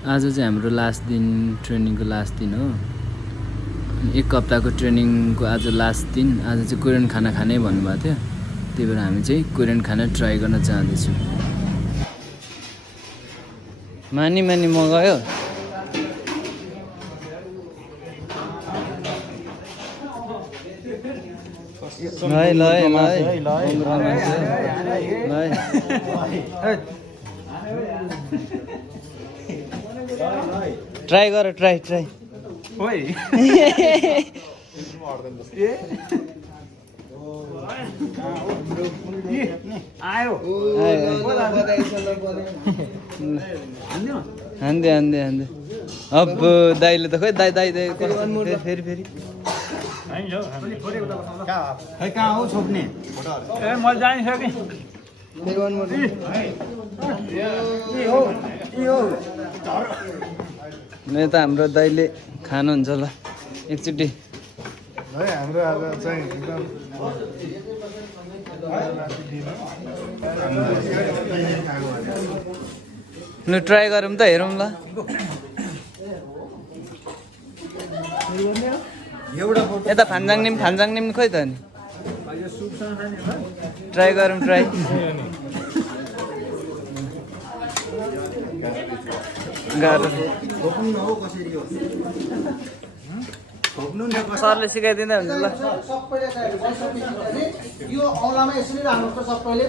आज चाहिँ हाम्रो लास्ट दिन, ट्रेनिङको लास्ट दिन हो। एक हप्ताको ट्रेनिङको आज लास्ट दिन। आज चाहिँ कोरियन खाना खाने भन्नुभएको थियो, त्यही भएर हामी चाहिँ कोरियन खाना ट्राई गर्न चाहँदैछौँ। मानी मगायो। ट्राई गर, ट्राई हान्दे अब दाइले त खोइ दाइ फेरि कहाँ हो छोप्ने मैले जानिसकेँ। नै त हाम्रो दाइले खानुहुन्छ ल एकचोटि। हाम्रो आज चाहिँ एकदम लु ट्राई गरौँ त, हेरौँ ल। यता फान्जाङ निम खोइ त नि। ट्राई गरौँ, ट्राई। सरले सिकाइदिँदा हुन्छ ल। यो औँलामा यसरी राख्नुपर्छ सबैले।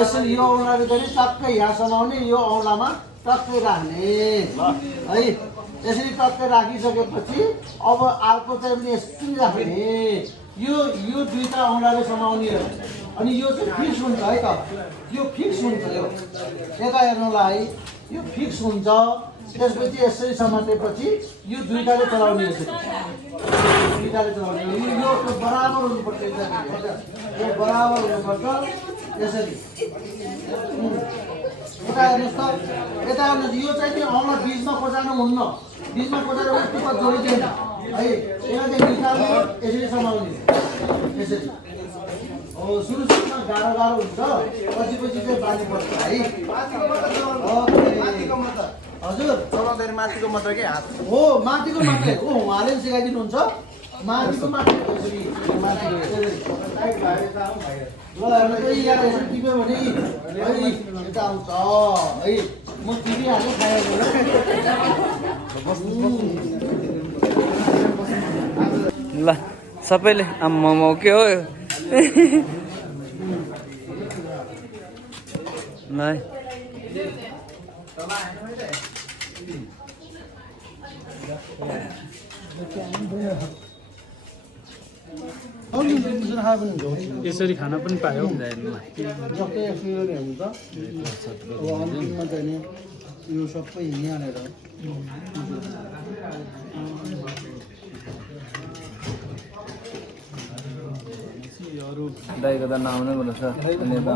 यसरी यो औँलाले पनि टक्कै यहाँ समाउने, यो औँलामा टक्कै राख्ने है। यसरी टक्कै राखिसकेपछि अब अर्को चाहिँ पनि यसरी राख्ने। यो दुईटा औँलाले समाउने हो। अनि यो चाहिँ फिक्स हुन्छ है त, यो फिक्स हुन्छ। यो यता हेर्नुलाई है, यो फिक्स हुन्छ। त्यसपछि यसरी समातेपछि यो दुईटाले चलाउने, दुईटाले चलाउने। यो बराबर हुनुपर्छ, यो बराबर हुनुपर्छ। यसरी यता हेर्नुहोस् त, यता हेर्नुहोस्। यो चाहिँ त्यो औँला बिचमा कोचाउनु हुन्न, बिचमा कोचाएर टुप्पा जोडिँदैन है। यसलाई चाहिँ निकाल्ने, यसरी समाउने, यसरी। सुरुमा गाह्रो हुन्छ, पछि चाहिँ बानी पर्छ है। हजुर चलाउँदाखेरि माथिको मात्र के हात हो, माथिको मात्रै हो। उहाँले पनि सिकाइदिनुहुन्छ माथिको मात्रै। यसरी माथिको ल हेर्नु चाहिँ यहाँ यसरी टिप्यो भने यता आउँछ है। म टिपिहालेँ खाएर ल सबैले आम्मामा के हो ल। यसरी खाना पनि पायो। जस्तै यसरी हुन्छ। अन्तिममा चाहिँ यो सबै यहाँनिर दाइको त नआउनै पर्छ, अनि त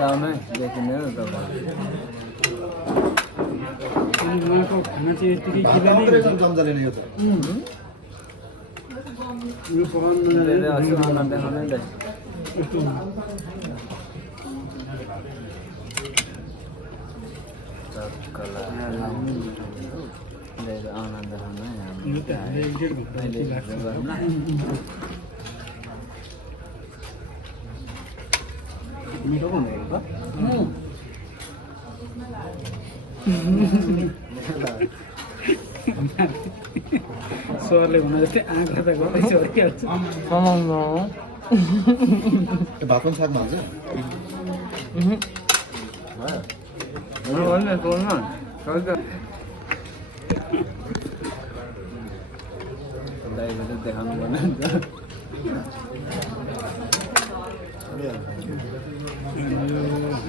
आउनु देखिने हो तपाईँ। उहाँको खाना चाहिँ यतिकै गिला नै हुन्छ। चम्चाले नै यो त यो पकाउनु देखाउनै दाइ। मिठो भन्दै सरले भने जस्तै आँखा त गर्दैछ भइहाल्छ। भात पनि सागमा हाल्छ। दाइले चाहिँ देखाउनु पर्ने हुन्छ।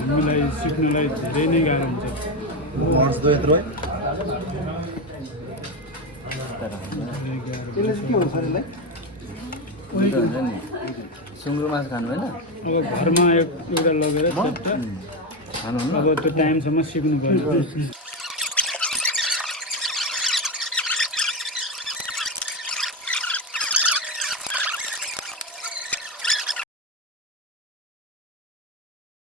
हामीलाई सिक्नलाई धेरै नै गाह्रो हुन्छ। हर्स दो यत्रो है त्यसले चाहिँ के हुन्छ यसलाई? सुँगुर मासु खानु होइन? अब घरमा एउटा लगेर खानु अब त्यो टाइमसम्म सिक्नु पर्यो।